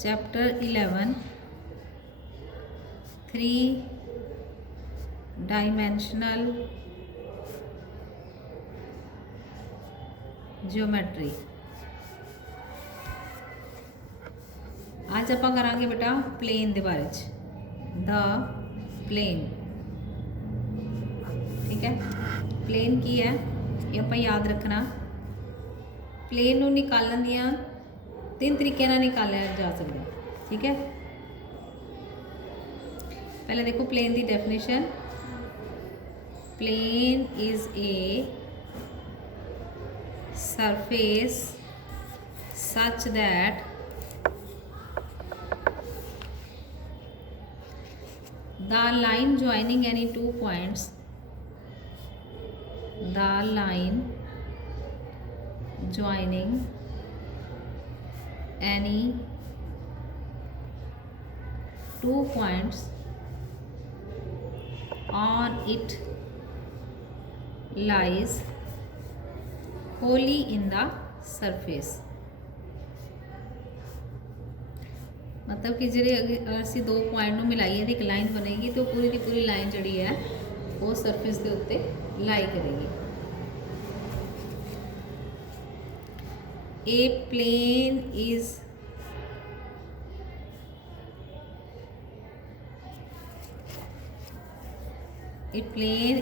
Chapter 11 3 dimensional geometry. आज आप करांगे बेटा प्लेन के बारे द प्लेन। ठीक है, प्लेन की है ये आप याद रखना। प्लेन को निकालने दियाँ 3 तरीके निकाला जा सकता। ठीक है, पहले देखो प्लेन की definition. Plane is a surface such that the line joining any two points, the line joining any two points on it lies wholly in the surface। मतलब कि जो असी दो पॉइंट मिलाइए तो एक लाइन बनेगी तो पूरी की पूरी लाइन जी है वो सरफेस के उत्ते लाई करेगी। A plane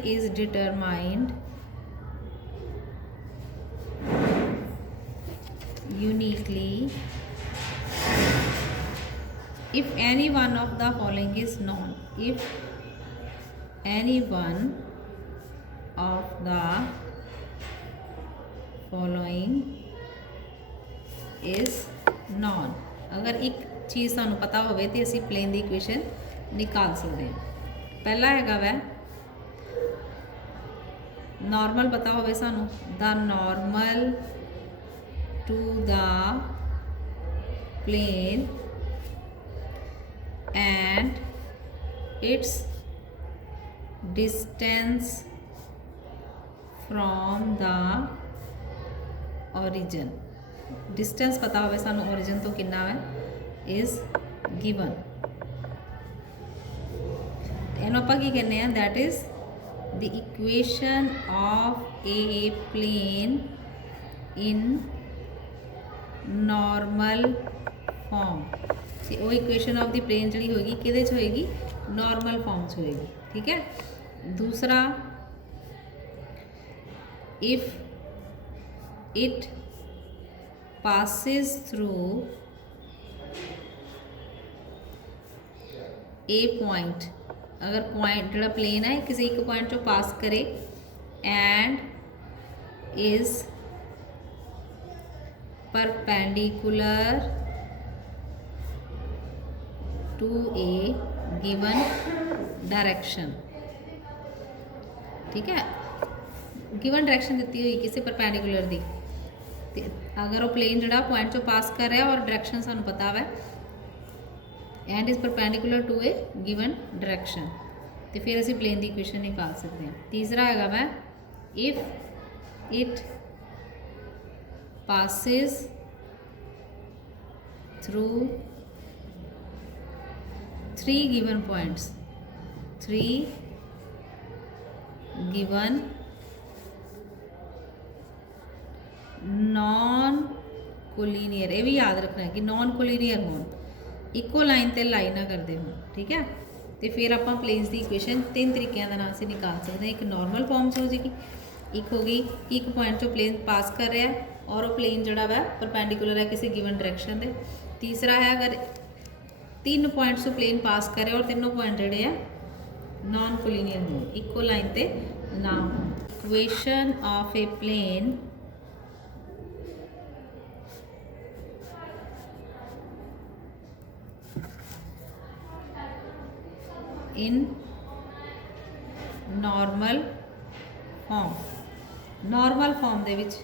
is determined uniquely if any one of the following is known। if any one of the following is known, अगर एक चीज़ सानू पता होवे तो असी प्लेन की इक्वेशन निकाल सकते हैं। पहला हैगा वै नॉर्मल पता होवे सानू, the normal to the plane and its distance from the origin। Distance पता होवे सानू ओरिजिन तो कितना है इज गिवन। इन्हों आप की कहने हैं that is the equation of a plane in normal form. वो इक्वेशन ऑफ द प्लेन जी होगी कि होएगी नॉर्मल फॉर्म होएगी। ठीक है, दूसरा if it passes through a point, अगर पॉइंट जो प्लेन है किसी एक पॉइंट चो पास करे and is perpendicular to a given direction. ठीक है, गिवन डायरेक्शन दी हुई किसी परपेंडिकुलर दी, अगर वो प्लेन जड़ा पॉइंट चो पास कर रहा है और डायरेक्शन सानू पता है and is perpendicular to a given direction, तो फिर असी प्लेन की इक्वेशन निकाल सकते हैं। तीसरा हैगा way if it passes through 3 given points, 3 given non collinear. ये भी याद रखना है कि नॉन कोलीनियर हो, इको लाइन ते लाई ना करते हो। ठीक है, तो फिर आप प्लेन्स की इक्वेशन 3 तरीकों का असी निकाल सकते हैं। एक नॉर्मल फॉर्म हो जाएगी, एक होगी एक पॉइंट जो प्लेन पास कर रहा है और वो प्लेन जड़ा वै परपेंडिकुलर है किसी गिवन डायरेक्शन से। तीसरा है अगर 3 पॉइंट्स तो प्लेन पास करे और तीनों पॉइंट जोड़े हैं नॉन कोलीनियर हो, इको लाइन ते ना हो। Equation of a plane in normal form, normal form दे विच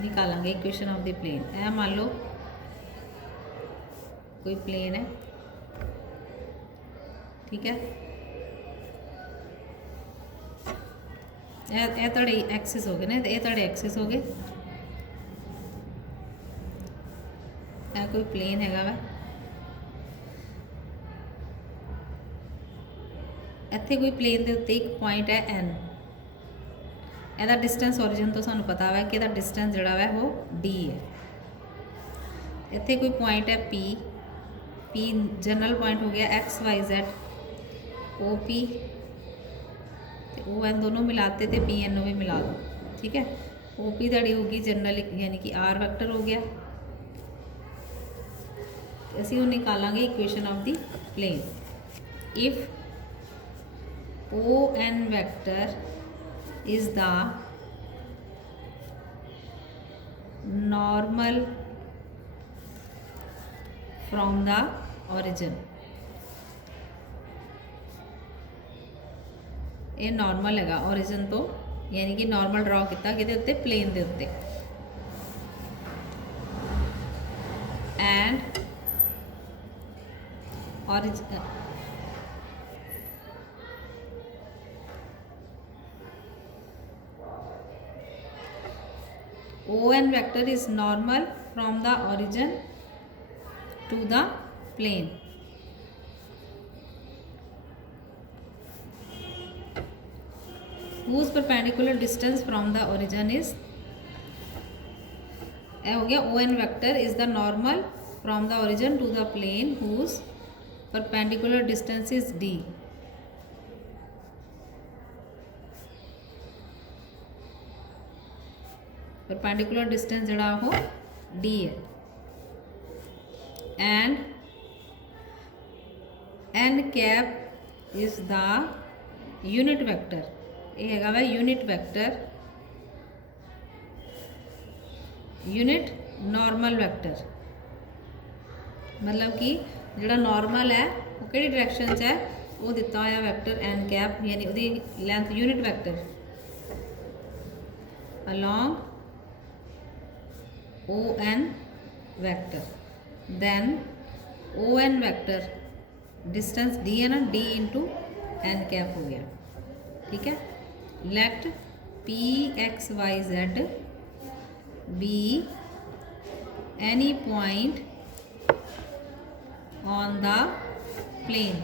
निकालांगे इक्वेशन ऑफ द प्लेन। यह मान लो कोई प्लेन है, ठीक है, ਇਹ ਤੁਹਾਡੇ ਐਕਸਿਸ ਹੋ ਗਏ ਨੇ, ਇਹ ਤੁਹਾਡੇ ਐਕਸਿਸ ਹੋ ਗਏ। ਇਹ ਕੋਈ प्लेन हैगा वा, ਇੱਥੇ ਕੋਈ ਪਲੇਨ ਦੇ ਉੱਤੇ ਇੱਕ ਪੁਆਇੰਟ ਹੈ n, ਇਹਦਾ ਡਿਸਟੈਂਸ ओरिजिन ਤੋਂ ਸਾਨੂੰ ਪਤਾ ਹੈ ਕਿ ਇਹਦਾ ਡਿਸਟੈਂਸ ਜਿਹੜਾ ਹੈ ਉਹ d ਹੈ। ਇੱਥੇ ਕੋਈ ਪੁਆਇੰਟ ਹੈ p, p ਜਨਰਲ ਪੁਆਇੰਟ ਹੋ ਗਿਆ x y z, OP ਤੇ ON ਦੋनों मिलाते ਤੇ PN ਨੂੰ भी मिला दो, ठीक है। OP ਤੁਹਾਡੀ ਹੋगी जनरल यानी कि R वैक्टर हो गया। ਅਸੀਂ ਉਹ ਨਿਕਾਲਾਂਗੇ equation of the plane. If ON vector is the normal from the origin, ये नॉर्मल हैगा ओरिजिन तो, यानी कि नॉर्मल ड्रॉ किया कि उत्ते प्लेन दे उत्ते, and origin ON vector is normal from the origin to the plane, whose perpendicular distance from the origin is, यह हो गया ON vector is the normal from the origin to the plane whose perpendicular distance is d। Perpendicular distance जड़ा वो d है, and n cap is the unit vector, ये हैगा वा unit vector, unit normal vector, मतलब कि जड़ा normal है वो किहड़ी डायरेक्शन च है, वो दिता होया वैक्टर n कैप, यानी उसकी length unit vector along ON vector, then ON vector distance d है ना, d इंटू n कैप हो गया, ठीक है। Let PXYZ be any point on the plane,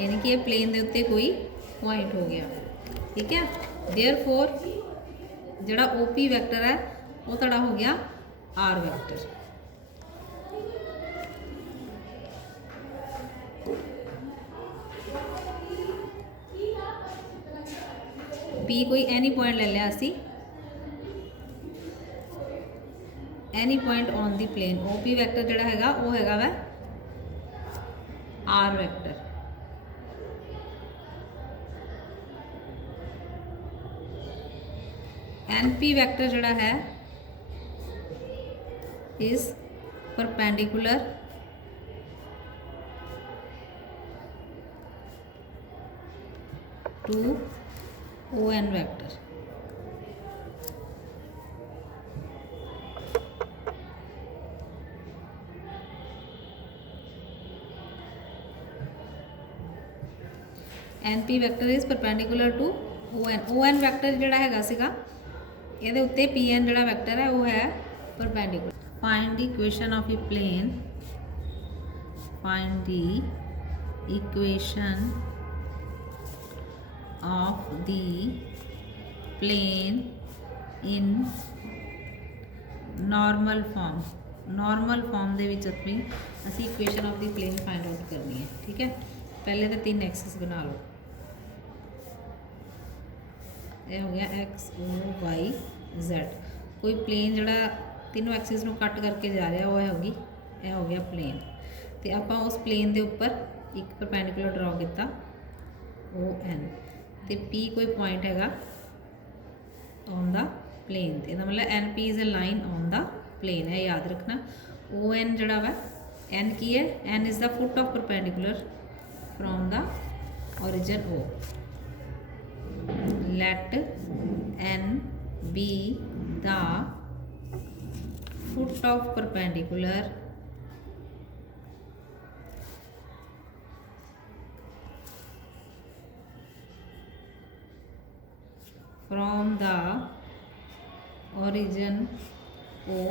यानी कि प्लेन के उत्ते कोई पॉइंट हो गया, ठीक है। देयरफॉर जड़ा OP वैक्टर है वो तड़ा हो गया R वैक्टर। P कोई एनी पॉइंट ले लिया असी, any point on the plane, OP vector जड़ा हैगा वो हैगा वै R वैक्टर। NP वैक्टर जड़ा है is perpendicular to ON vector, NP vector is perpendicular to ON vector जड़ा हैगा सीगा ਇਹਦੇ ਉੱਤੇ PN ਜਿਹੜਾ ਵੈਕਟਰ ਹੈ ਉਹ ਹੈ perpendicular। find the equation of a plane, find the equation of the plane in normal form। Normal form ਦੇ ਵਿੱਚ ਅਸੀਂ equation of the plane find out करनी है, ठीक है। पहले तो 3 एक्सिस बना लो, ये हो गया x o y z, कोई प्लेन जड़ा तीनों एक्सिस ਨੂੰ ਕੱਟ करके जा रहा वो होगी, यह हो गया प्लेन। तो आप उस प्लेन के उपर एक परपेंडिकुलर ड्रॉ किया ON, तो P कोई पॉइंट हैगा ऑन द प्लेन, तो मतलब NP is a line on the plane है, याद रखना। ON जड़ा वा N की है, N is the foot of perpendicular from the origin O। let n be the foot of perpendicular from the origin O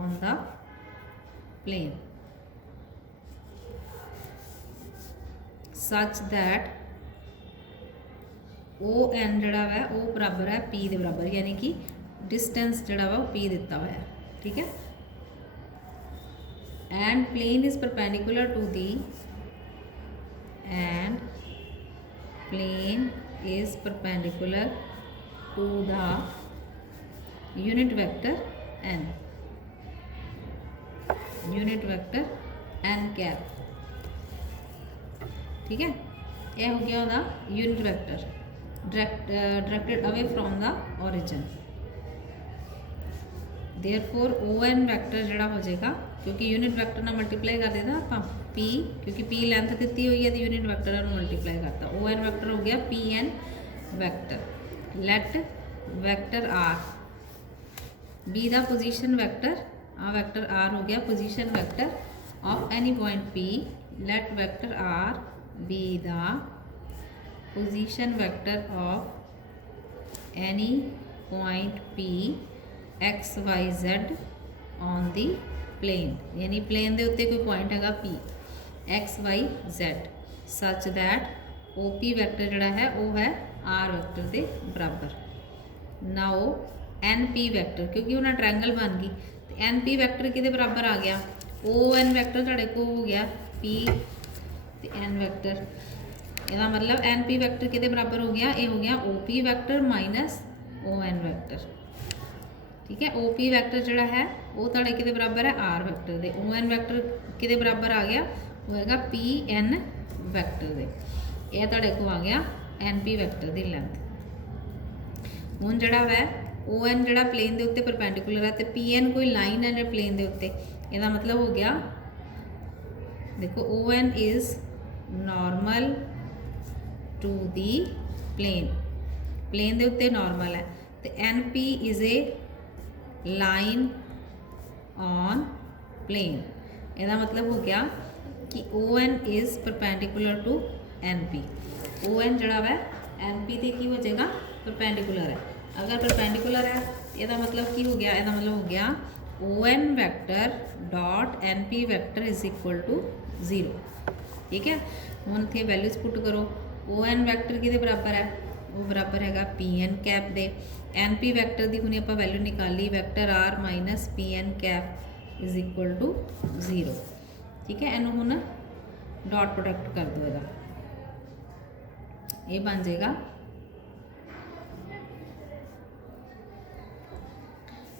on the plane। Such that O N जड़ा है वो बराबर है पी के बराबर, यानी कि डिस्टेंस जड़ा वा पी दिता हुआ है, ठीक है। And plane is perpendicular to the and plane is perpendicular to the unit vector N, unit vector N cap, ठीक है। यह हो गया ਉਹਦਾ unit vector directed away from the origin. Therefore O N vector जड़ा हो जाएगा, क्योंकि यूनिट वैक्टर ना मल्टीप्लाई कर देना आप पी, क्योंकि पी लेंथ दी हुई है तो यूनिट वैक्टर मल्टीप्लाई करता, ओ एन वैक्टर हो गया P N vector. Let vector R be the position vector, आ वैक्टर आर हो गया position vector of any point P. Let vector R be the position vector of any point P X Y Z on the plane, यानी plane के उत्ते कोई point है P X Y Z, such that O P vector जड़ा है वो है R vector के बराबर। नाउ एन पी वैक्टर, क्योंकि उन्हें ट्रैंगल बन गई तो एन पी वैक्टर कि बराबर आ गया, ओ एन वैक्टर तुहाडे को हो गया पी एन वैक्टर, इसका मतलब एन पी वैक्टर कि बराबर हो गया, ये हो गया O P vector minus O N vector, ठीक है। ओ पी वैक्टर जड़ा है वो तुहाडे कि बराबर है आर वैक्टर दे, ओ एन वैक्टर कि बराबर आ गया वो है पी एन वैक्टर दे, यह तुहाडे को आ गया एन पी वैक्टर की लेंथ। हुण जड़ा है ओ एन जड़ा प्लेन के उत्ते परपेंडिकुलर है तो पी एन कोई लाइन है जो प्लेन के उत्ते, इसका मतलब हो गया देखो O N is normal to the plane, plane के उत्ते नॉर्मल है तो N P is a line on plane, इसका मतलब हो गया कि O N is perpendicular to N P. O N जड़ा है एन पी की हो जाएगा परपेंडिकुलर है, अगर परपेंडिकुलर है इसका मतलब की हो गया, इसका मतलब हो गया O N vector dot N P vector is equal to 0, ठीक है। हुण इत्थे वैल्यूज पुट करो, ओ एन वैक्टर कि बराबर है वो बराबर है पी एन कैप दे, एन पी वैक्टर की हुणे आपां वैल्यू निकाली vector R minus P N cap is equal to 0, ठीक है। इनू हुण डॉट प्रोडक्ट कर दो, इसका ये बन जाएगा,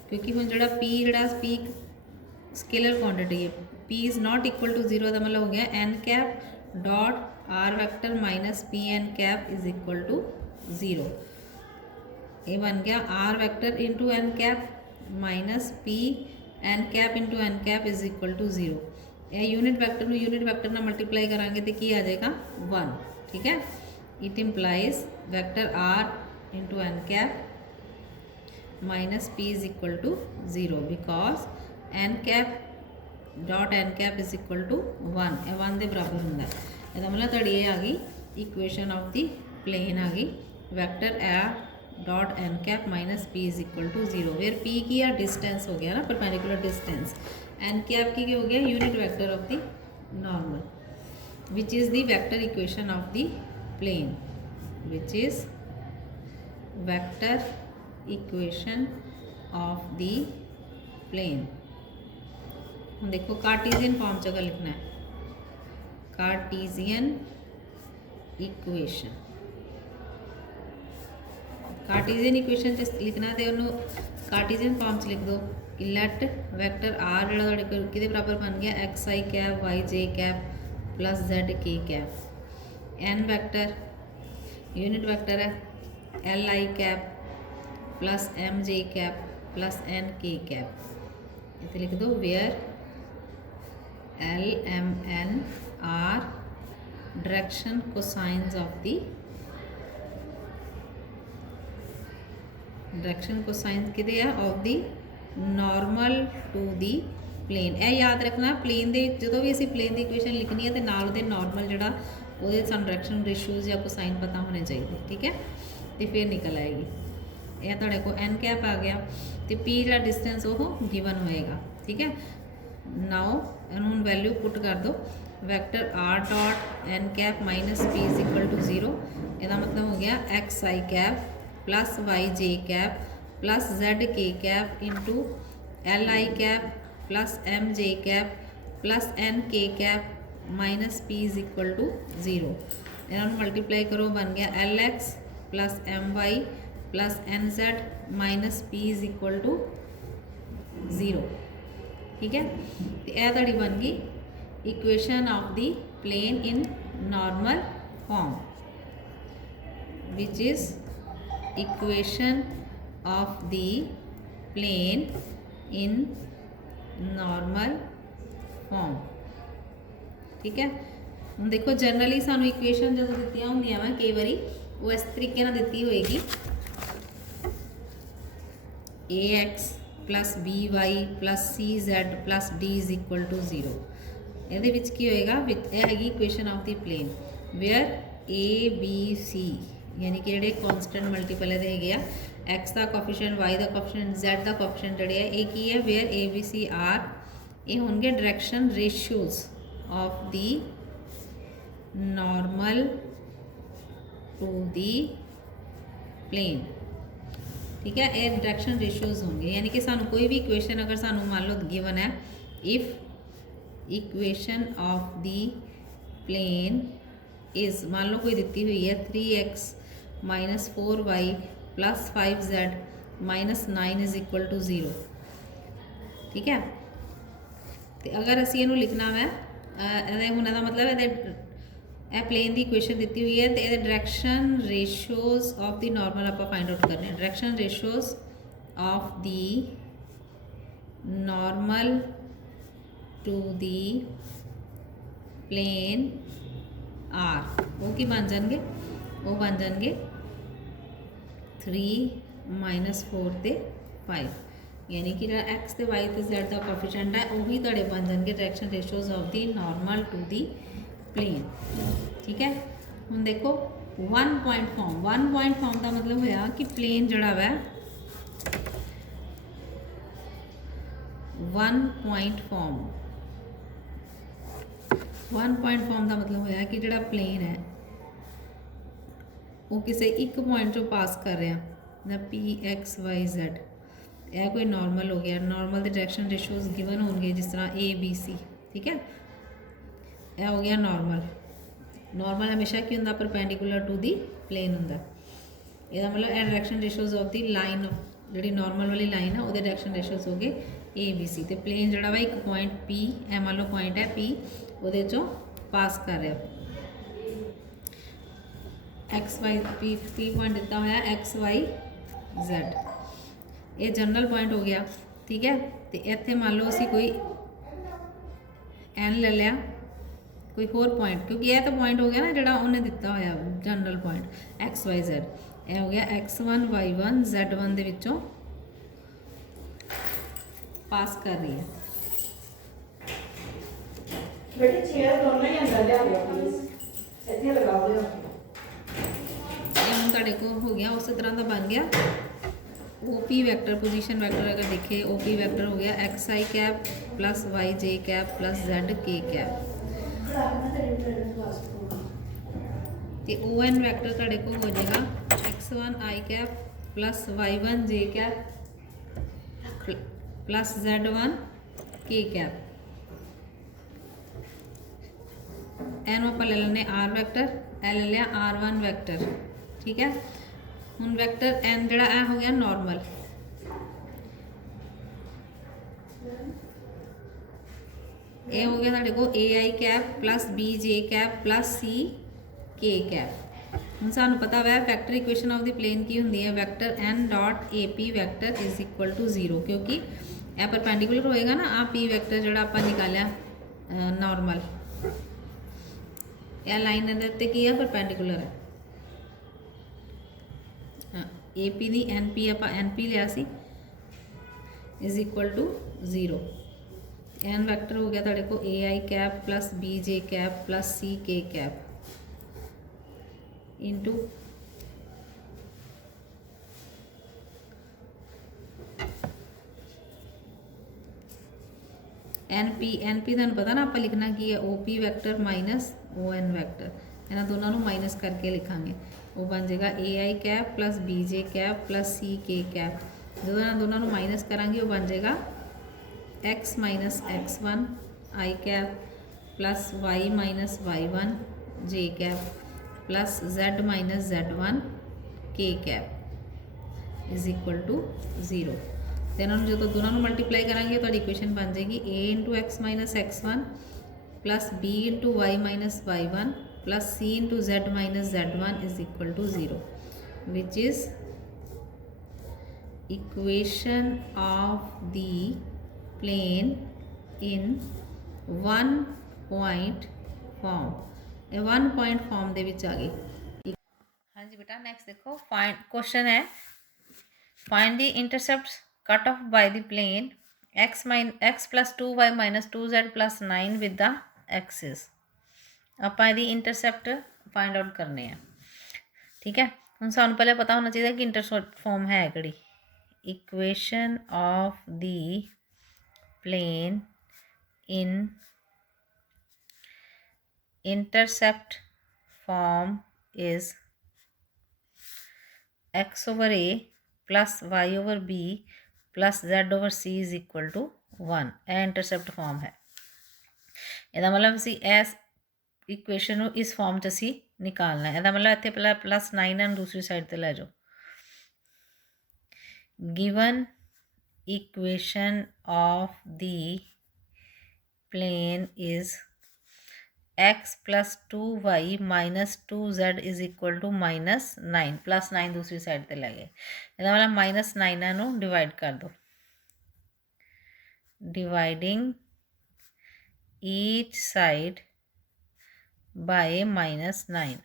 क्योंकि हुण जड़ा पी स्केलर क्वांटिटी है, p is not equal to 0 का मतलब हो गया n cap dot r vector minus P N cap is equal to 0, ये बन गया r vector into n cap minus P N cap into n cap is equal to 0। यह unit vector में unit vector ना multiply करांगे तो की आ जाएगा 1, ठीक है। It implies vector are into n cap minus p is equal to 0 because n cap dot n cap is equal to 1, यह 1 के बराबर होंगे। इसका मतलब तुहाडी ये आ गई इक्वेशन ऑफ द प्लेन आ गई vector a dot n cap minus p is equal to 0, where p की या डिस्टेंस हो गया ना परपेंडिकुलर डिस्टेंस, एन कैप की हो गया unit vector of the normal which is the vector equation of the plane, which is vector equation of the plane. हम देखो कार्टीजियन फॉर्म च लिखना है, कार्टीजियन इक्वेशन, कार्टीजियन इक्वेशन लिखना तो उन्होंने कार्टीजियन फॉर्म च लिख दो कि लेट वैक्टर आर जो कि बराबर बन गया x i cap y j cap plus z k cap, n vector unit vector है l i cap plus m j cap plus n k cap, इसे लिख दो where l m n are direction cosines of the, direction cosines किदे आ of the normal to the plane. यह याद रखना plane दे जो भी असी प्लेन की इक्वेशन लिखनी है तो नाल उहदे नॉर्मल जड़ा वो सानूं डायरेक्शन रेशोज़ या कोसाइन पता होने चाहिए, ठीक है, तो फिर निकल आएगी। यह तुहाडे को एन कैप आ गया तो पी का डिस्टेंस वो गिवन होएगा, ठीक है। नाउ इन्हूं वैल्यू पुट कर दो vector r dot n cap minus p is equal to 0। ਇਹਦਾ मतलब हो गया x i cap plus y j cap plus z k cap into l i cap plus m j cap plus n k cap minus p is equal to 0। इन्होंने multiply करो, बन गया l x plus m y plus n z minus p is equal to 0। ठीक है, तो यह ताड़ी बन गई equation of the plane in normal form, which is equation of the plane in normal form. ठीक है, हम देखो जनरली सानू इक्वेशन जो दी होंगे वा कई बारी वो इस तरीके दी होएगी a x plus b y plus c z plus d is equal to 0। ये की होएगा, यह हैगी equation of the plane where a b c यानी कि जोड़े कॉन्सटेंट मल्टीपल है एक्स का कोफिशिएंट वाई का कोफिशिएंट जैड का कोफिशिएंट जोड़े है ये की है where a b c are ये होंगे direction ratios of the normal to the plane. ठीक है, ये डायरेक्शन रेशियोज होंगे यानी कि सानू कोई भी इक्वेशन अगर सानू मान लो गिवन है if equation of the plane is मान लो कोई दी हुई है 3x minus 4y plus 5z minus 9 is equal to 0। ठीक है, तो अगर असी इनू लिखना है हुण दा मतलब ये प्लेन की इक्वेशन दी हुई है तो ये direction ratios of the normal आप फाइंड आउट करने direction ratios of the normal to the plane are वो की बन जाएंगे, वो बन जाएंगे 3 माइनस 4 ते 5 यानी कि जो एक्स ते वाई ते जेड का कोफिशिएंट है वही तड़े बन जाएंगे direction ratios of the normal to the plane. ठीक है, हम देखो 1 पॉइंट फॉर्म 1 पॉइंट फॉर्म का मतलब होया कि प्लेन जड़ा वै 1 पॉइंट फॉर्म 1 पॉइंट फॉर्म का मतलब होया कि जड़ा प्लेन है वो किसी एक पॉइंट चो पास कर रहा ना पी एक्स वाई जेड यह कोई नॉर्मल हो गया। नॉर्मल के डायरेक्शन रेशियोज गिवन होंगे जिस तरह ए बी सी। ठीक है, यह हो गया नॉर्मल। नॉर्मल हमेशा की होंगे परपेंडिकुलर टू दी प्लेन होंगे। यदा मतलब यह direction ratios of the line जी नॉर्मल वाली लाइन है वो डायरेक्शन रेशियोज हो गए ए बी सी। तो प्लेन जड़ा वा एक पॉइंट पी ए मान लो पॉइंट है पी वो पास कर रहा एक्स वाई पी पॉइंट दिता होया एक्स वाई जेड ये जनरल पॉइंट हो गया। ठीक है, तो इतने मान लो असी कोई एन ले लिया कोई होर पॉइंट क्योंकि यह तो पॉइंट हो गया ना जोड़ा उन्हें दिता होया general point x Y z यह हो गया x1 y1 z1 दे विचों पास कर रही है। बेटे चेयर दोनों ही अंदर ले आओ प्लीज इतने लगाओ ले हम तुहाडे को हो गया उस तरह का बन गया ओपी वैक्टर पोजीशन वैक्टर अगर देखे ओपी वैक्टर हो गया x i cap plus y j cap plus z k cap तो ओ एन वैक्टर तुहाडे को हो जाएगा x1 आई कैप प्लस y1 जे कैप प्लस z1 के कैप एन आप ले लेने आर वैक्टर ए ले लिया R1 वैक्टर। ठीक है, हुण वैक्टर एन जड़ा ए हो गया नॉर्मल ए हो गया साढ़े को a i cap plus b j cap plus c k cap. हम सानू पता वै vector equation of the plane की होंगी है vector n dot a p vector is equal to 0 क्योंकि यह परपेंडिकुलर होएगा ना आ पी वैक्टर जोड़ा आप निकालिया नॉर्मल यह लाइन इधर की है परपेंडिकुलर है ए पी दी एन पी आप एन पी लिया c is equal to 0 n vector हो गया तुहाडे को a i cap plus b j cap plus c k cap into N P तुहानूं पता ना आप लिखना की है o P vector minus O N vector, इन्हां दोनों नूं माइनस करके लिखांगे, वो बन जाएगा a i cap plus b j cap plus c k cap. जो इन्हां दोनों नूं माइनस करांगे वो बन जाएगा x minus x one i cap plus y minus y one j cap plus z minus z one k cap is equal to 0। तो इन्होंने जो दोनों मल्टीप्लाई करांगे तो इक्वेशन बन जाएगी a into x minus x one plus b into y minus y one plus c into z minus z one is equal to 0, which is equation of the plane in 1 point form. ये 1 point form दे विच आ गई। हाँ जी बेटा next देखो, find question है find the intercept cut off by the plane x plus 2y minus 2z plus 9 with the axis। ਆਪਾਂ ਇਹਦੀ intercept find out करने हैं, ठीक है। ਹੁਣ ਸਾਨੂੰ ਪਹਿਲੇ पता होना चाहिए कि इंटरसेप्ट फॉर्म है ਕਿਹੜੀ। Equation of the plane in intercept form is x over a plus y over b plus z over c is equal to 1। यह इंटरसेप्ट फॉर्म है। ਇਹਦਾ मतलब ਅਸੀਂ ਇਸ इक्वेशन ਨੂੰ इस फॉर्म 'ਚ ਅਸੀਂ निकालना है। ਇਹਦਾ मतलब ਇੱਥੇ ਪਹਿਲਾਂ प्लस 9 है दूसरी साइड ਤੇ ਲੈ जाओ। Given equation of the plane is x plus 2y minus 2z is equal to minus 9 plus 9 दूसरी साइड ਤੇ ਲੈ गए। ਇਹਦਾ मतलब माइनस 9 ਨੂੰ डिवाइड कर दो, dividing each side by minus 9,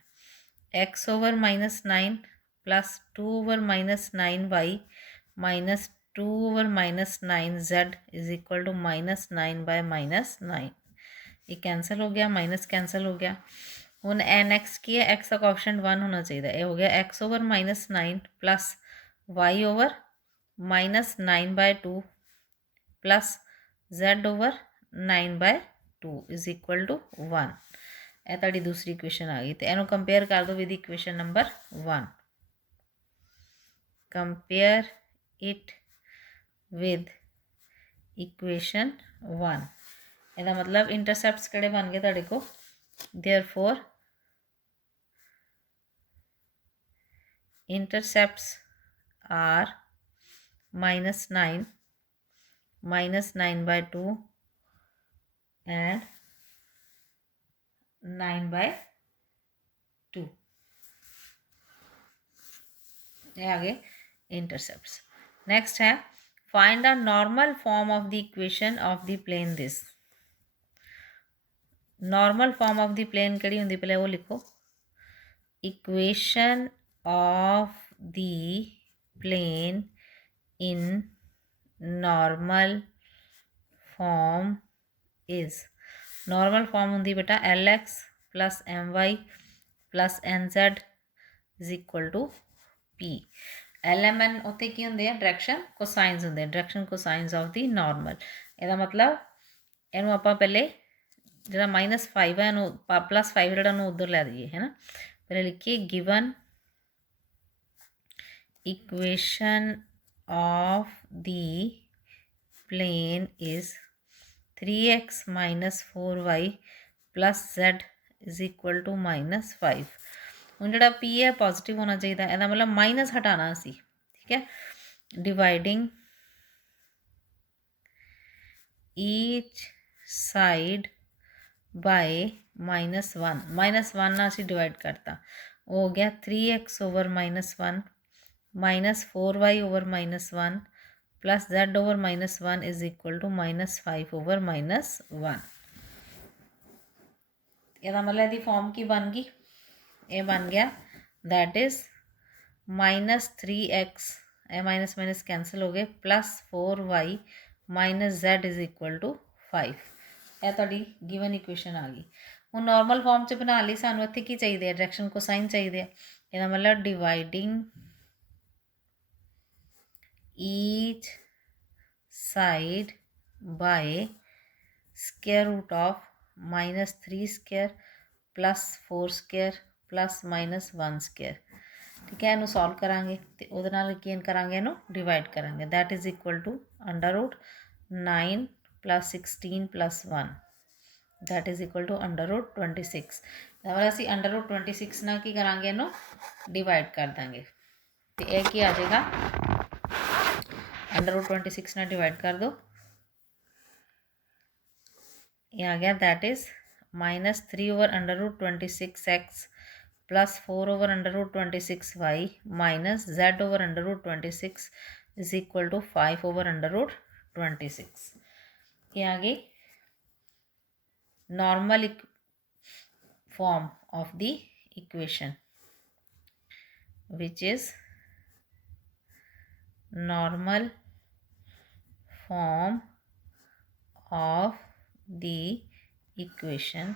x over minus 9 plus 2 over minus 9y minus 2 over minus 9z is equal to minus 9 by minus 9। ये कैंसिल हो गया, माइनस कैंसिल हो गया। हुन एन एक्स की है, एक्स का कोएफिशिएंट 1 होना चाहिए। ये हो गया x over minus 9 plus y over minus 9 by 2 plus z over 9 by 2 is equal to 1। ਇਹ ਤੁਹਾਡੀ दूसरी इक्वेशन आ गई। तो ਇਹਨੂੰ कंपेयर कर दो with equation number 1। Compare it with equation 1। ਇਹਦਾ मतलब इंटरसेप्ट्स ਕਿਹੜੇ बन गए ਤੁਹਾਡੇ को। Therefore intercepts are minus 9 minus 9 by 2 and 9 by 2। ये आगे इंटरसेप्ट्स। नेक्स्ट है find the normal form of the equation of the plane this. Normal form of the plane कड़ी होंगी पहले वो लिखो। Equation of the plane in normal form is, normal form होंगी बेटा l x plus m y plus n z is equal to p. L m n उत्ते की होंगे डायरैक्शन कोसाइंस होंगे, direction cosines of the normal. ਇਹਦਾ मतलब ਇਹਨੂੰ ਆਪਾਂ ਪਹਿਲੇ ਜਿਹੜਾ -5 ਹੈ ਇਹਨੂੰ +5 ਜਿਹੜਾ ਨੂੰ ਉਧਰ ਲੈ ਦਈਏ, ਹੈ ਨਾ। ਪਹਿਲੇ ਲਿਖੀਏ given equation of the plane is 3x minus 4y plus z is equal to -5। ਹੁਣ ਜਿਹੜਾ p ਹੈ ਪੋਜ਼ਿਟਿਵ ਹੋਣਾ ਚਾਹੀਦਾ, ਇਹਦਾ मतलब ਮਾਈਨਸ ਹਟਾਣਾ ਸੀ, ਠੀਕ ਹੈ। डिवाइडिंग each side by -1, -1 ਨਾਲ ਅਸੀਂ डिवाइड करता, हो गया 3x over -1 minus 4y over -1 plus z over -1 is equal to -5 over -1। ਇਹਦਾ मतलब ਇਹਦੀ फॉर्म की बन गई, ये बन गया दैट इज -3x, ये माइनस माइनस कैंसिल हो गए, plus 4y minus z is equal to 5। ਇਹ ਤੁਹਾਡੀ गिवन इक्वेशन आ गई। ਹੁਣ नॉर्मल फॉर्म 'ਚ बना ਲਈ, ਸਾਨੂੰ ਇੱਥੇ ਕੀ ਚਾਹੀਦੇ ਹੈ, ਡਾਇਰੈਕਸ਼ਨ ਕੋਸਾਈਨ ਚਾਹੀਦੇ ਆ। ਇਹਦਾ मतलब dividing each side by square root of -3 square +4 square +-1 square. ठीक है, इनू सॉल्व करांगे तो उहदे नाल की करांगे, इनू डिवाइड करांगे। That is equal to √9 + 16 + 1 that is equal to √26। मतलब असी √26 ना की करांगे, इनू डिवाइड कर देंगे तो यह की आ जाएगा, √26 ना डिवाइड कर दो, ये आ गया। That is -3/√26x +4/√26y -z/√26 is equal to 5/√26। ये आ गई normal form of the equation, which is normal form of the equation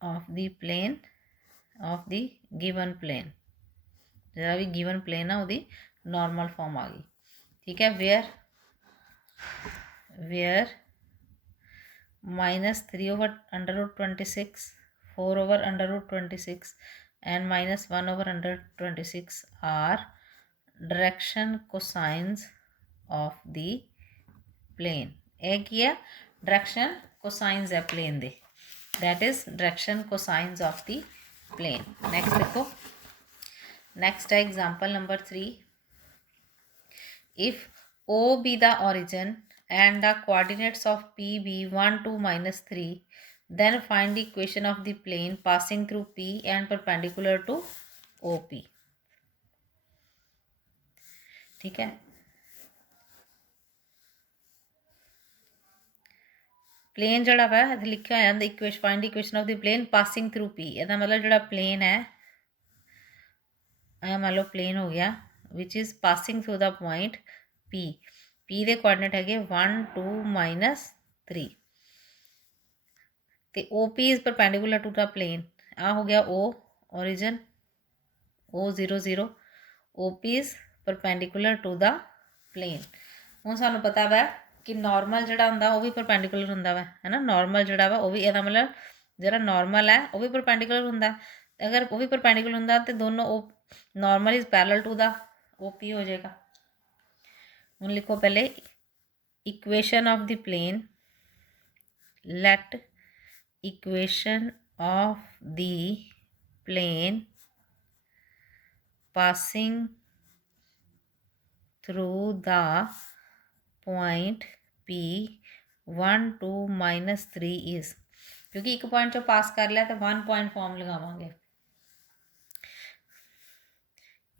of the plane of the given plane। जरा भी गिवन प्लेन है वो नॉर्मल फॉर्म आ गई। ठीक है, where -3/√26 4/√26 and -1/√26 are direction cosines of the plane। एक ही है डायरेक्शन कोसाइंस है प्लेन दे, that is direction cosines of the plane. Next देखो, नेक्स्ट है example number 3। If O be the origin and the coordinates of P be 1, 2, -3, then find the equation of the plane passing through P and perpendicular to OP। ठीक है, plane जड़ा वा लिखा होया equation, find equation of the plane passing through P। ਇਹਦਾ मतलब जड़ा plane है, मान लो प्लेन हो गया which is passing through the point P। P ਦੇ कोआर्डिनेट है 1, 2, -3 तो OP is perpendicular to the plane. आ हो गया O origin O0, 0। OP is perpendicular to the plane. हुण सानू पता वा कि नॉर्मल जड़ा हुंदा वो भी परपेंडिकुलर हुंदा वा, है ना। नॉर्मल जड़ा वा वो भी, ਇਹਦਾ मतलब जरा नॉर्मल है वो भी परपेंडिकुलर हुंदा। अगर वो भी परपेंडिकुलर हुंदा तो दोनों normal is parallel to the OP हो जाएगा। हुण लिखो पहले equation of the plane, let equation of the plane passing through the point P 1, 2, -3 is, क्योंकि एक पॉइंट जो पास कर लिया तो 1 point form लगावांगे।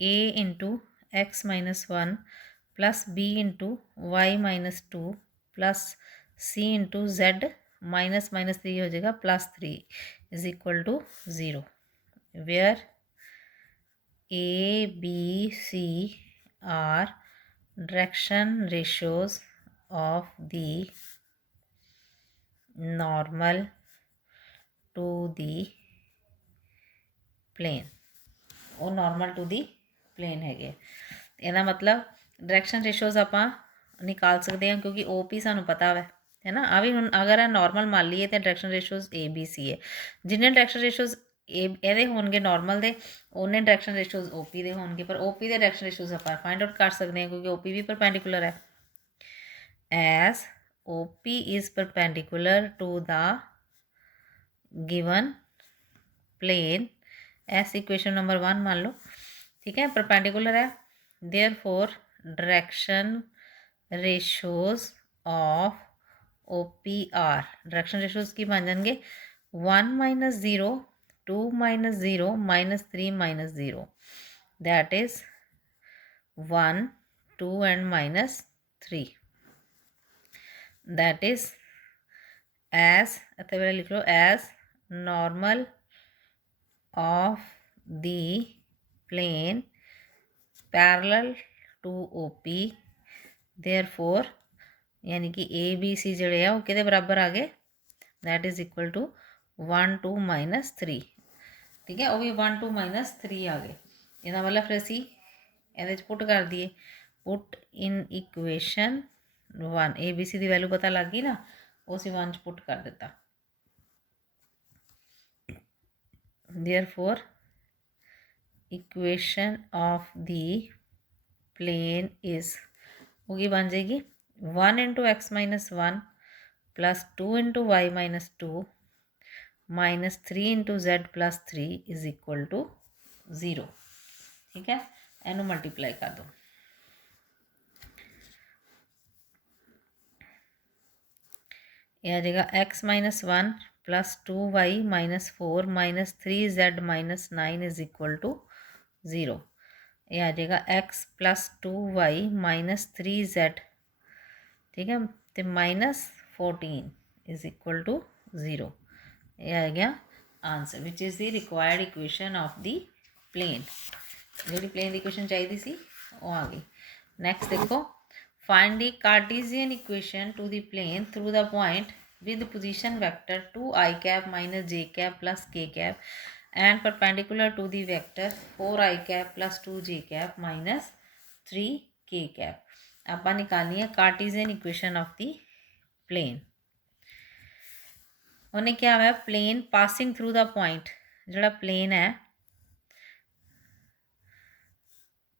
A × x - 1 + B × y - 2 + C × z -3 हो जाएगा +3 is equal to 0। Where A, B, C are direction ratios of the normal to the plane। वो normal to the plane है। ਇਹਦਾ मतलब डायरेक्शन रेशियोज आप निकाल सकते हैं क्योंकि OP सानू पता है ना। आ भी हुण अगर नॉर्मल मान लीए तो डायरेक्शन रेशियोज ABC है, जिन्हें डायरेक्शन रेशियोज ਇਹਦੇ ਹੋਣਗੇ नॉर्मल ਦੇ ਉਹਨੇ डायरेक्शन रेशियोज OP ਦੇ ਹੋਣਗੇ, पर OP ਦੇ डायरेक्शन रेशियोज ਆਪਾਂ फाइंड आउट कर सकते हैं क्योंकि OP भी परपेंडिकुलर है। As OP is perpendicular to the given plane, as equation number 1 मान लो। ठीक है, परपेंडिकुलर है, therefore direction ratios of OP are, direction ratios की बन जाएंगे 1 - 0, 2 - 0, -3 - 0 that is 1, 2 and -3 that is as, इतने वाले लिख लो, as normal of the plane parallel to OP, therefore यानी कि ABC जड़े है वो किहदे बराबर आ गए, दैट इज इक्वल टू 1, 2 -3। ठीक है, वो भी 1, 2 -3 आ गए। ਇਹਦਾ मतलब फिर असी ਇਹਦੇ पुट कर दिए put in equation 1 a b c की वैल्यू पता लग गई ना, वो असीं 1 च पुट कर दिता। Therefore equation of the plane is होगी बन जाएगी 1 into x minus 1 plus 2 into y minus 2 minus 3 into z plus 3 is equal to 0। ठीक है, इनू मल्टीप्लाई कर दो। यह आ जाएगा x minus 1 plus 2y minus 4 minus 3z minus 9 is equal to 0। यह आ जाएगा x plus 2y minus 3z, ठीक है, तो माइनस 14 इज इक्वल टू 0। यह आ गया answer which is the required equation of the plane. जी प्लेन की इक्वेशन चाहिए सी वो आ गई। नैक्सट देखो, find the Cartesian equation to the plane through the point with position vector 2i cap minus j cap plus k cap and perpendicular to the vector 4i cap plus 2j cap minus 3k cap. आप निकालनी है Cartesian equation of the plane. उन्हें क्या है, plane passing through the point, जोड़ा plane है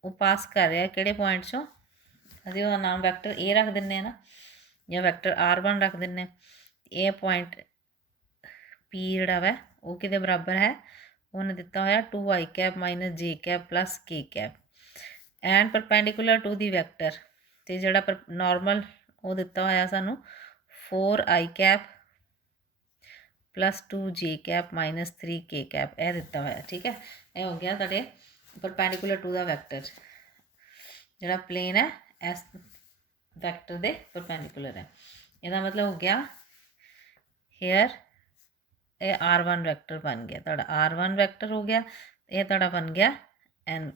वो पास कर रहा है किहड़े पॉइंट चों, असीं उसदा नाम वैक्टर ए रख दिंदे ना, या वैक्टर R1 रख दिंदे। ये पॉइंट P जिहड़ा वै वो किहदे बराबर है, उन्हें दिता होया 2i cap minus j cap plus k cap and perpendicular to the vector, तो जिहड़ा नॉर्मल वो दिता होया सानू 4i cap plus 2j cap minus 3k cap यह दिता होया। ठीक है, यह हो गया तुहाडे परपेंडिकुलर टू द वैक्टर, जिहड़ा प्लेन है इस वैक्टर दे परपेंडिकुलर है। इसदा मतलब हो गया हेयर ये R1 वैक्टर बन गया, तुहाडा R1 वैक्टर हो गया, ये तुहाडा बन गया N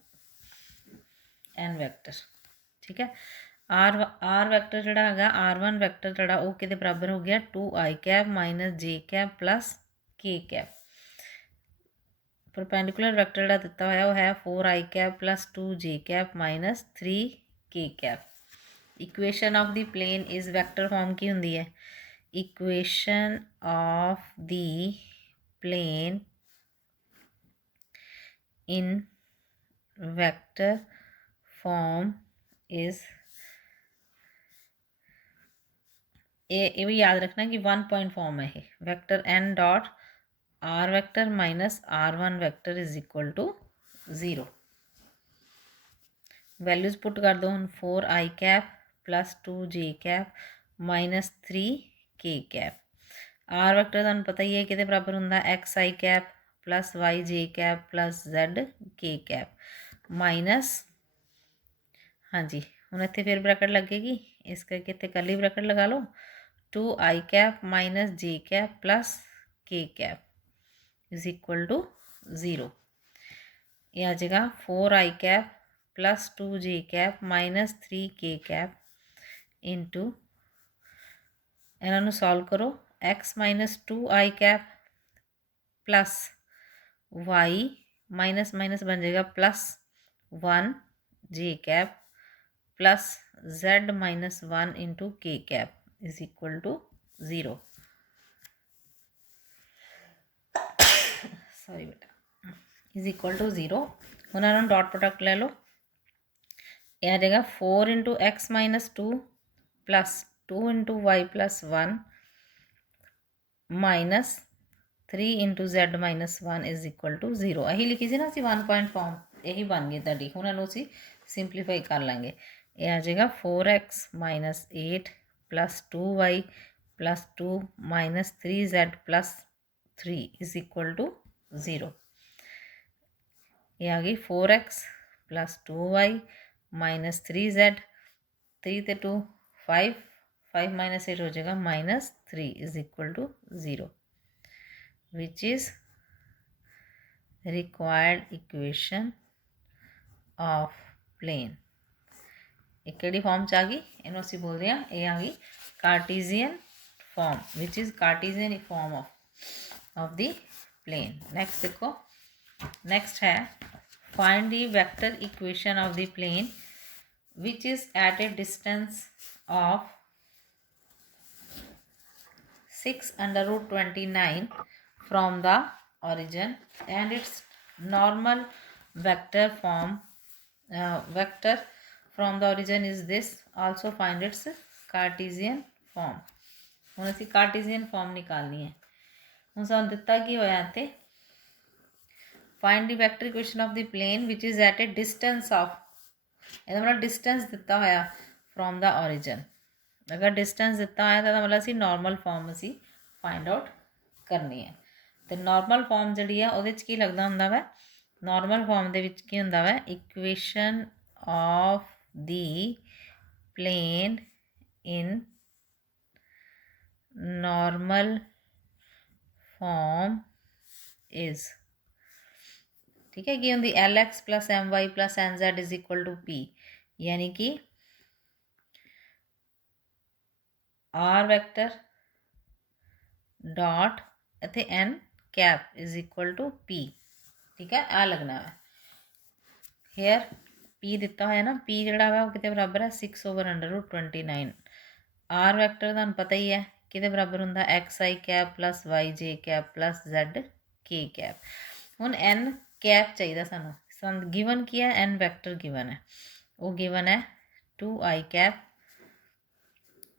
वैक्टर। ठीक है, R वैक्टर जिहड़ा हैगा R1 वैक्टर जिहड़ा वो किहदे बराबर हो गया 2i cap minus j cap plus k cap. Perpendicular vector जिहड़ा दिता होया वो है 4i cap plus 2j cap minus 3k cap. Equation of the plane is vector form की हुंदी है, equation of the plane in vector form is, ये भी याद रखना कि 1 पॉइंट फॉर्म है, vector n dot r vector minus r1 vector is equal to 0। Values put कर दो हम 4i cap plus 2j cap minus 3k cap. r vector तुहानूं पता ही है कि बराबर होंदा xi cap plus yj cap plus zk cap minus, हाँ जी हुण इत्थे फिर ब्रैकेट लगेगी, इस करके इत्थे कर्ली ब्रैकेट लगा लो 2i cap minus j cap plus k cap is equal to 0। यह आ जाएगा 4i cap plus 2j cap minus 3k cap into, इन्हों सॉल्व करो x minus 2i cap plus y minus minus बन जाएगा plus 1j cap plus z minus 1 into k cap is equal to 0। Sorry बेटा, is equal to 0। उन्होंने dot product ले लो, यह आ जाएगा 4 into x minus 2 plus 2 into y plus 1 minus 3 into Z minus 1 is equal to 0। यही लिखी सी ना असी 1 पॉइंट फॉर्म, यही बन गई तुहाडी। हुण इहनूं असीं सिंपलीफाई कर लेंगे, यह आ जाएगा 4x minus 8 plus 2y plus 2 minus 3Z plus 3 is equal to 0। यह आ गई 4x plus 2y minus 3Z, 3 ते 2 5, 5 माइनस 8 हो जाएगा minus 3 is equal to 0, which is required equation of plane. एक केड़ी फॉर्म च आ गई, इन्हों असीं बोल रहे हैं ये आ गई Cartesian form, which is Cartesian form of the plane. Next देखो, नेक्स्ट है find the vector equation of the plane which is at a distance of 6 under root 29 from the origin, and its normal vector form vector from the origin is this. Also find its Cartesian form. ਹੁਣ ਅਸੀਂ Cartesian form ਨਿਕਾਲਣੀ ਹੈ। ਹੁਣ ਸਾਨੂੰ ਦਿੱਤਾ ਕੀ ਹੋਇਆ ਇੱਥੇ, find the vector equation of the plane which is at a distance of, ਇਹਦਾ ਮਤਲਬ distance ਦਿੱਤਾ ਹੋਇਆ from the origin। अगर डिस्टेंस दिता है तो मतलब असी नॉर्मल फॉर्म असी फाइंड आउट करनी है। तो नॉर्मल फॉर्म जी है वो की लगता होंगे वै, नॉर्मल फॉर्म के होंगे वै equation of the plane in normal form is, ठीक है, कि होंगी l x plus m y plus n z is equal to p, यानी कि आर वैक्टर डॉट इतने n cap is equal to p, ठीक है, आ लगना है हेयर पी दिता है ना, पी जोड़ा है वो कितने बराबर है 6 over under root 29। R vector तुहानू पता ही है कि बराबर होंगे x i cap plus y j cap plus z k cap. हुण एन कैप चाहिए सानू गिवन की है, एन वैक्टर गिवन है, वो गिवन है 2 i cap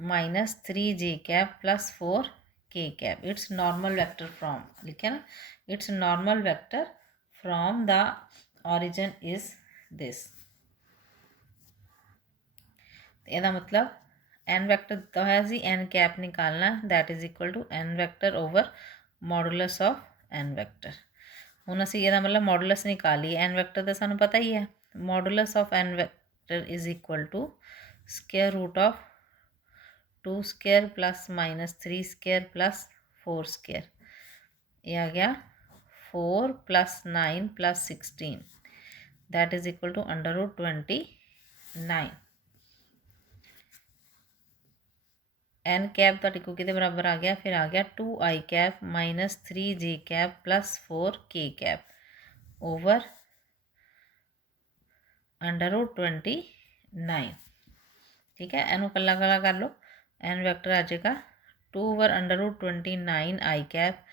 minus 3 j cap plus 4 k cap. It's normal vector from लिखे ना, it's normal vector from the origin is this. ਇਹਦਾ मतलब एन वैक्टर दिता होया सी, एन कैप निकालना, that is equal to n vector over modulus of N vector. हुण असीं ਇਹਦਾ मतलब मॉडुलस निकालिए, एन वैक्टर तो सानू पता ही है, modulus of N vector is equal to square root of 2 square plus minus 3 square plus 4 square, ये आ गया 4 plus 9 plus 16, that is equal to under root 29। N cap तो टिकू के बराबर आ गया, फिर आ गया 2 i cap minus 3 j cap plus 4 k cap over under root 29, ठीक है। इनू कला कला कर लो, एन वैक्टर आ जाएगा 2 over under root 29 i cap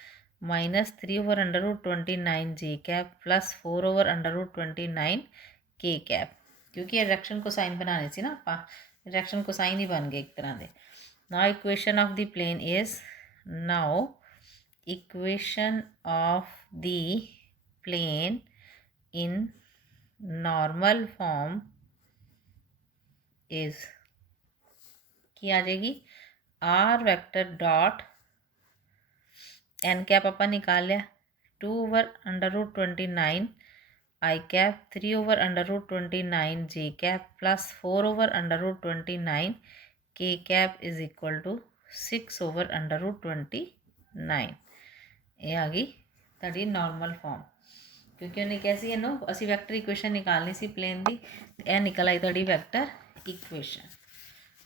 minus 3 over under root 29 j cap plus 4 over under root 29 k cap, क्योंकि रिएक्शन को साइन बनाने से ना आप, रिएक्शन को साइन ही बन गए एक तरह के। Now equation of the plane is, now equation of the plane in normal form is की आ जाएगी r vector dot n cap अपन निकाल लिया 2 over under root 29 i cap 3 over under root 29 j cap plus 4 over under root 29 k cap is equal to 6 over under root 29। ये आ गई ताड़ी नॉर्मल फॉर्म, क्योंकि उन्हें कैसी इनू असी वैक्टर इक्वेशन निकालनी सी प्लेन की, यह निकल आई ताड़ी वैक्टर इक्वेशन।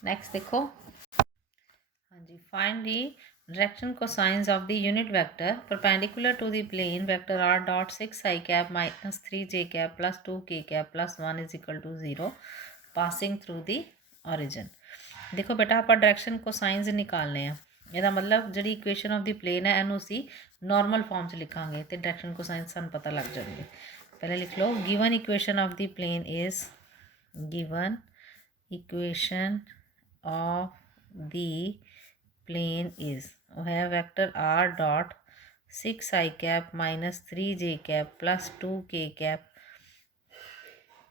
नैक्सट देखो, हाँ जी, find the direction cosines of the unit vector perpendicular to the plane vector r dot 6 i cap minus 3 j cap plus 2 k cap plus 1 is equal to 0 passing through the origin. देखो बेटा आप direction cosines निकालने हैं, ਇਹਦਾ मतलब जी equation of the plane है इनू असी नॉर्मल फॉर्म च लिखांगे तो डायरेक्शन कोसाइंस सानू पता लग जाएंगे। पहले लिख लो, given equation of the plane is, given equation of the plane is वो है vector r dot 6 i cap minus 3 j cap plus 2 k cap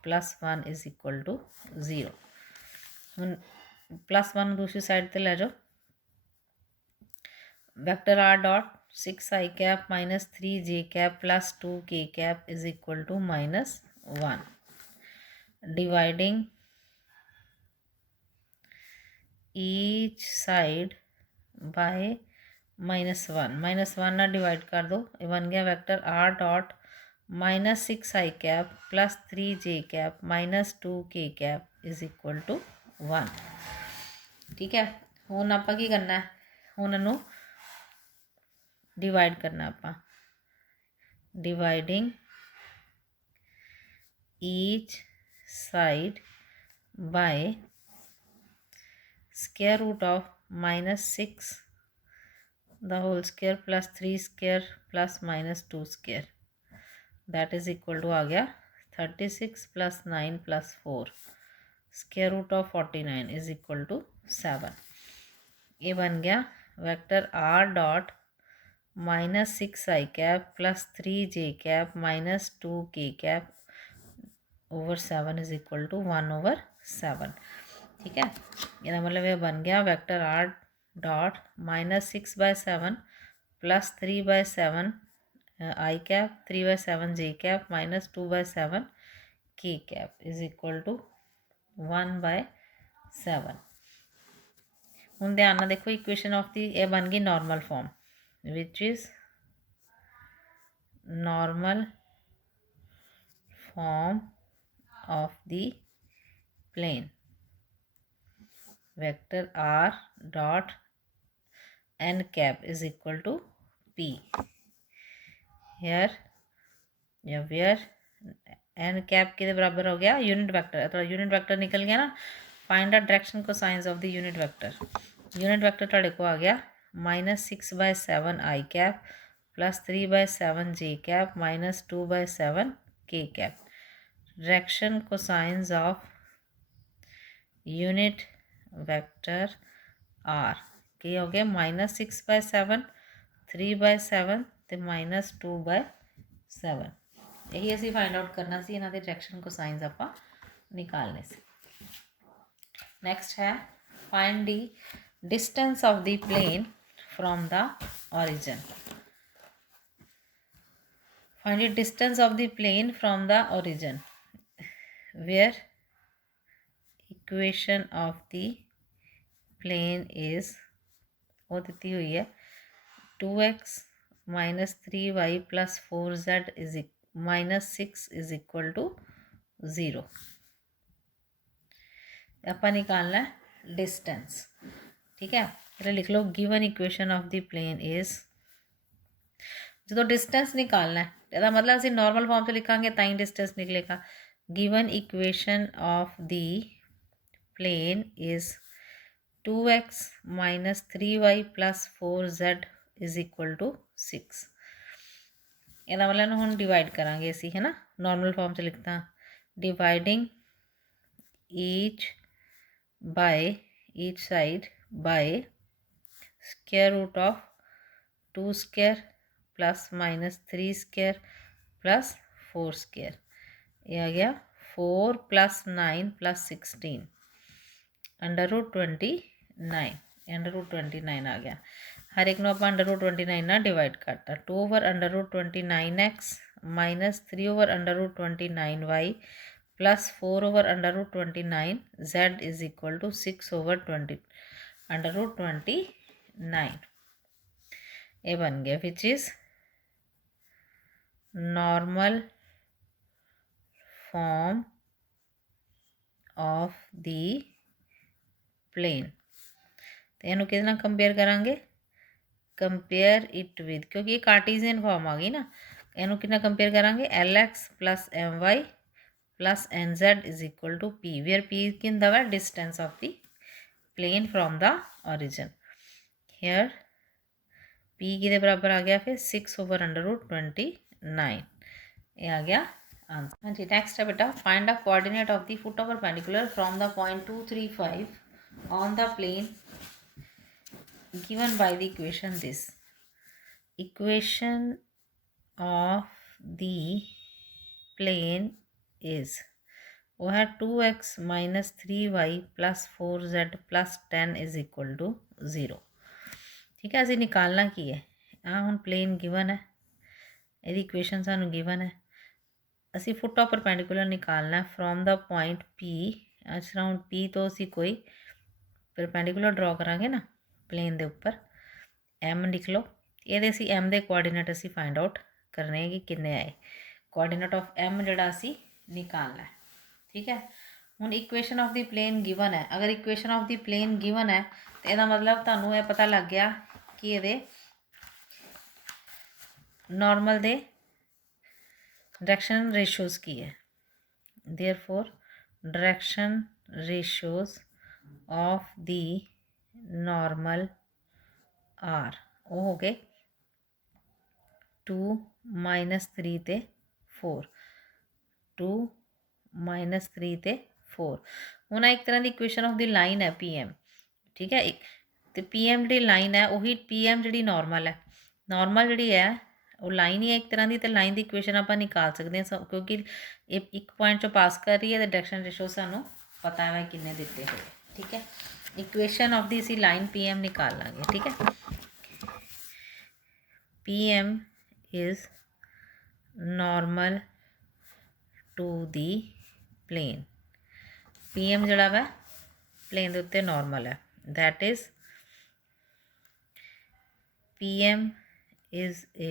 plus 1 is equal to 0। हुण प्लस 1 दूसरी साइड पर लै जाओ, vector r dot 6 i cap minus 3 j cap plus 2 k cap is equal to minus 1, dividing each side bye -1 ना divide कर दो, ये बन गया vector r dot minus 6 i cap plus 3 j cap minus 2 k cap is equal to 1, ठीक है। हुण आपां की करना है, हुण इनू डिवाइड करना आपां, dividing each side by square root of -6 the whole square plus 3 square plus -2 square, that is equal to आ गया 36 plus 9 plus 4 square root of 49 is equal to 7। ये बन गया vector r dot -6 i cap plus 3 j cap -2 k cap over 7 is equal to 1/7। ठीक है, इसका मतलब ये बन गया vector r dot -6/7 plus 3/7 i cap 3/7 j cap -2/7 k cap is equal to 1/7। ਹੁਣ ध्यान ਨਾਲ देखो इक्वेशन ऑफ दी ये बन गई normal form which is normal form of the plane vector r dot n cap is equal to p here where n cap के बराबर हो गया यूनिट वेक्टर, तो यूनिट वेक्टर निकल गया ना। Find the direction cosines of the unit vector. Unit vector ਤੁਹਾਡੇ को आ गया -6/7 i cap plus 3/7 j cap -2/7 k cap. Direction cosines of unit vector r की हो गया -6/7 3/7 ਤੇ -2/7। यही ਅਸੀਂ फाइंड आउट करना सी, इन्हों के डायरेक्शन कोसाइंस ਆਪਾਂ निकालने से। नैक्सट है find the distance of the plane from the origin. Find the distance of the plane from the origin where equation of the plane is वो दी हुई है 2x minus 3y plus 4z is minus 6 is equal to 0। ਆਪਾਂ निकालना है distance. ठीक है, फिर लिख लो given equation of the plane is, जो डिस्टेंस निकालना है ਇਹਦਾ मतलब ਅਸੀਂ नॉर्मल फॉर्म 'ਚ ਲਿਖਾਂਗੇ ਤਾਂ ਹੀ डिस्टेंस निकलेगा। given equation of the plane is 2x minus 3y plus 4z is equal to 6। ਇਹਦਾ मतलब ਹੁਣ डिवाइड करांगे ਅਸੀਂ, है ना, नॉर्मल फॉर्म 'ਚ लिखता dividing each side by square root of 2 square plus minus 3 square plus 4 square। ये आ गया 4 plus 9 plus 16 √29, √29 आ गया। हर एक आप √29 ना डिवाइड करता 2/√29x minus 3/√29y plus 4/√29 z is equal to 6/20 ये बन गया which is normal form of the plane. तो इनू किस नाल कंपेयर करांगे, कंपेयर इट विद, क्योंकि ये कार्टीजियन फॉर्म आ गई ना, इनू कितना कंपेयर करांगे LX plus MY plus NZ is equal to P where P किंदा वा distance of the plane from the origin. Here P किदे बराबर आ गया फिर 6/√29 ये आ गया आंसर। हाँ जी, नेक्स्ट है बेटा find the coordinate of the foot of perpendicular from the point 235 on the plane given by the equation this. Equation of the plane is वो है 2x minus 3y plus 4z plus 10 is equal to 0। ठीक है, असी निकालना की है हाँ हम प्लेन गिवन है, यदि इक्वेशन सानू गिवन है, असी फुट ऑफ परपेंडिकुलर निकालना फ्रॉम द पॉइंट P। इस राउंड P तो असी कोई परपेंडिकुलर ड्रॉ करांगे ना प्लेन के उपर, M लिख लो। ये असी M के कोआर्डीनेट असी फाइंड आउट करने कि किन्ने आए, कोआर्डीनेट ऑफ M जड़ा असी निकालना है। ठीक है, हुण equation of the plane given है, अगर equation of the plane given है तो यदा मतलब तुहानू ये पता लग गया कि ये नॉर्मल दे डायरेक्शन रेशोज़ की है। Therefore direction ratios of the normal are ਉਹ ਹੋ ਗਏ 2 -3 ਤੇ 4 2 -3 ਤੇ 4 ਹੁਣ ਇੱਕ ਤਰ੍ਹਾਂ ਦੀ ਇਕੁਏਸ਼ਨ ਆਫ ਦੀ ਲਾਈਨ ਹੈ PM ਠੀਕ ਹੈ ਇੱਕ ਤੇ PM ਜਿਹੜੀ ਲਾਈਨ ਹੈ ਉਹੀ PM ਜਿਹੜੀ ਨਾਰਮਲ ਹੈ ਨਾਰਮਲ ਜਿਹੜੀ ਹੈ ਉਹ ਲਾਈਨ ਹੀ ਹੈ ਇੱਕ ਤਰ੍ਹਾਂ ਦੀ ਤੇ ਲਾਈਨ ਦੀ ਇਕੁਏਸ਼ਨ ਆਪਾਂ ਨਿਕਾਲ ਸਕਦੇ ਹਾਂ ਕਿਉਂਕਿ ਇਹ ਇੱਕ ਪੁਆਇੰਟ ਚੋਂ ਪਾਸ ਕਰ ਰਹੀ ਹੈ ਤੇ ਡਾਇਰੈਕਸ਼ਨ ਰੇਸ਼ੋ ਸਾਨੂੰ ਪਤਾ ਹੈ ਕਿੰਨੇ ਦਿੱਤੇ ਹੋਏ ਠੀਕ ਹੈ ਇਕੁਏਸ਼ਨ ਆਫ ਦੀ ਅਸੀਂ ਲਾਈਨ PM ਨਿਕਾਲ ਲਾਂਗੇ ਠੀਕ ਹੈ PM is normal to the plane PM ਜਿਹੜਾ ਵਾ plane ਦੇ ਉੱਤੇ normal ਹੈ that is PM is a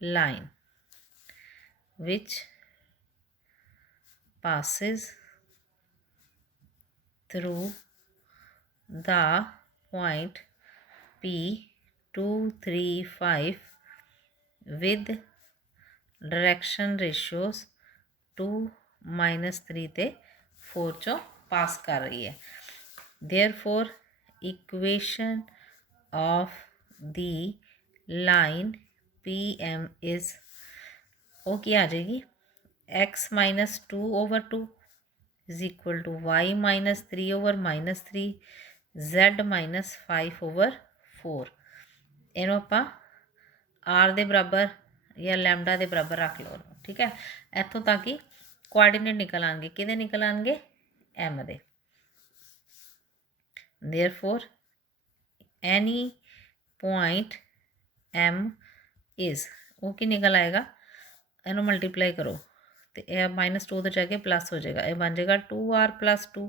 line which passes through the point P235 with direction ratios 2 -3 ਤੇ 4 ਚੋਂ ਪਾਸ ਕਰ ਰਹੀ ਹੈ therefore equation of the line PM is ਉਹ ਕੀ ਆ ਜਾਏਗੀ x -2/2 is equal to y -3/-3 z -5/4 ਇਹਨੂੰ ਆਪਾਂ r ਦੇ ਬਰਾਬਰ ਜਾਂ ਲੈਮਡਾ ਦੇ ਬਰਾਬਰ ਰੱਖ ਲਓ ਠੀਕ ਹੈ ਇੱਥੋਂ ਤੱਕ ਹੀ ਕੋਆਰਡੀਨੇਟ ਨਿਕਲ ਆਣਗੇ ਕਿਹਦੇ ਨਿਕਲ ਆਣਗੇ m ਦੇ therefore any point m is ਉਹ ਕੀ ਨਿਕਲ ਆਏਗਾ ਇਹਨੂੰ ਮਲਟੀਪਲਾਈ ਕਰੋ ਤੇ ਇਹ -2 ਤੋਂ ਜਾ ਕੇ ਪਲੱਸ ਹੋ ਜਾਏਗਾ ਇਹ ਬਣ ਜਾਏਗਾ 2r + 2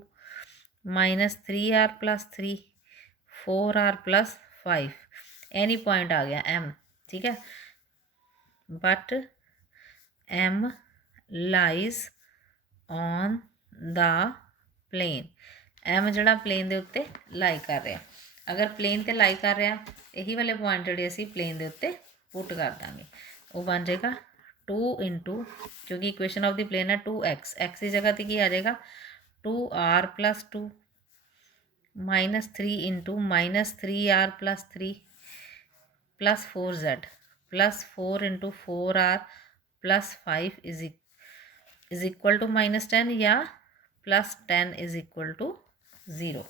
-3r + 3 4r + 5 ਐਨੀ ਪੁਆਇੰਟ ਆ ਗਿਆ m ਠੀਕ ਹੈ but m lies on the plane m ਜਿਹੜਾ ਪਲੇਨ ਦੇ ਉੱਤੇ ਲਾਈ ਕਰ ਰਿਹਾ ਅਗਰ ਪਲੇਨ ਤੇ ਲਾਈ ਕਰ ਰਿਹਾ ਇਹੀ ਵਾਲੇ ਪੁਆਇੰਟ ਜਿਹੜੇ ਅਸੀਂ ਪਲੇਨ ਦੇ ਉੱਤੇ ਪੁੱਟ ਕਰ ਦਾਂਗੇ ਉਹ ਬਣ ਜਾਏਗਾ 2 * क्योंकि इक्वेशन ऑफ द प्लेन है 2x x की जगह पे की आ जाएगा 2r + 2 -3 * -3r + 3 + 4z + 4 * 4r + 5 is equal to -10 या +10 is equal to 0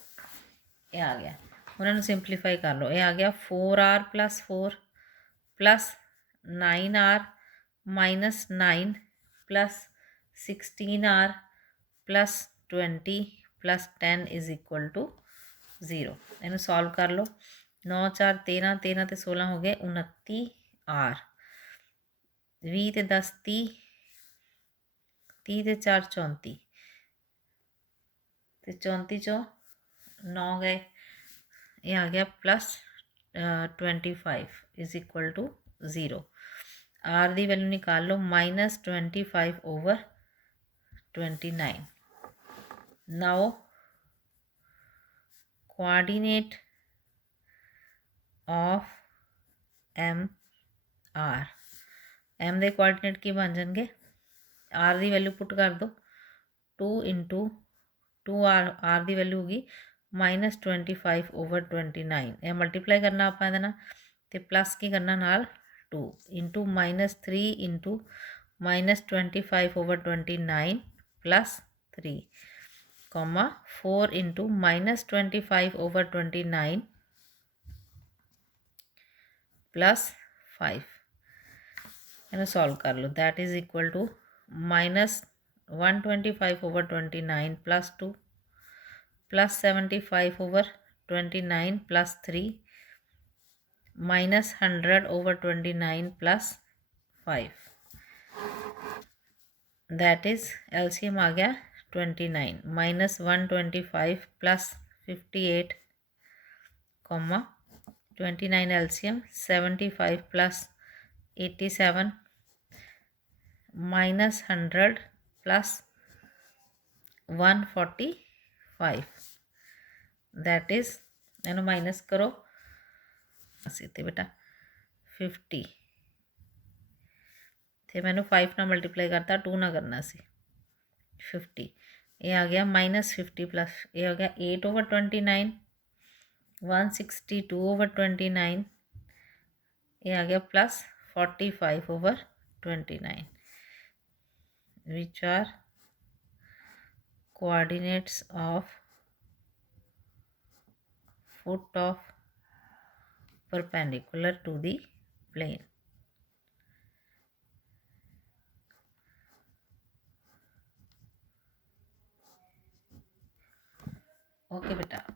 ये आ गया उन्होंने सिंपलीफाई कर लो ये आ गया 4r + 4 + 9r -9 + 16r + 20 + 10 is equal to 0 ਇਹਨੂੰ ਸੋਲਵ ਕਰ ਲਓ 9 4 13 13 ਤੇ 16 ਹੋ ਗਏ 29r 20 ਤੇ 10 30 30 ਤੇ 4 34 ਤੇ 34 ਚੋਂ 9 ਗਏ ਇਹ ਆ ਗਿਆ +25 is equal to 0 r the value ਨਿਕਾਲ ਲਓ -25/29 now coordinate of m r m ਦੇ ਕੋਆਰਡੀਨੇਟ ਕੀ ਬਣ ਜਾਣਗੇ r ਦੀ ਵੈਲਿਊ ਪੁੱਟ ਕਰ ਦਿਓ 2 * 2r r ਦੀ ਵੈਲਿਊ ਹੋਗੀ -25/29 ਇਹ ਮਲਟੀਪਲਾਈ ਕਰਨਾ ਆਪਾਂ ਇਹਦੇ ਨਾਲ ਤੇ ਪਲੱਸ ਕੀ ਕਰਨਾ ਨਾਲ 2 * -3 * -25/29 + 3 comma 4 * -25/29 + 5 ਇਹਨੂੰ ਸੋਲਵ ਕਰ ਲਓ that is equal to -125/29 + 2 + 75/29 + 3 -100/29 + 5 that is LCM आ गया 29 -125 + 58 comma 29 LCM 75 + 87 -100 + 145 that is ਇਹਨੂੰ ਮਾਈਨਸ ਕਰੋ ਅਸੀਂ ਤੇ ਬੇਟਾ 50 ਤੇ ਮੈਨੂੰ 5 ਨਾਲ ਮਲਟੀਪਲਾਈ ਕਰਤਾ 2 ਨਾਲ ਕਰਨਾ ਸੀ 50 ये आ गया -50 प्लस ये हो गया 8/29, 162/29, ये आ गया plus 45/29, which are coordinates of foot of perpendicular to the plane. Okay बेटा।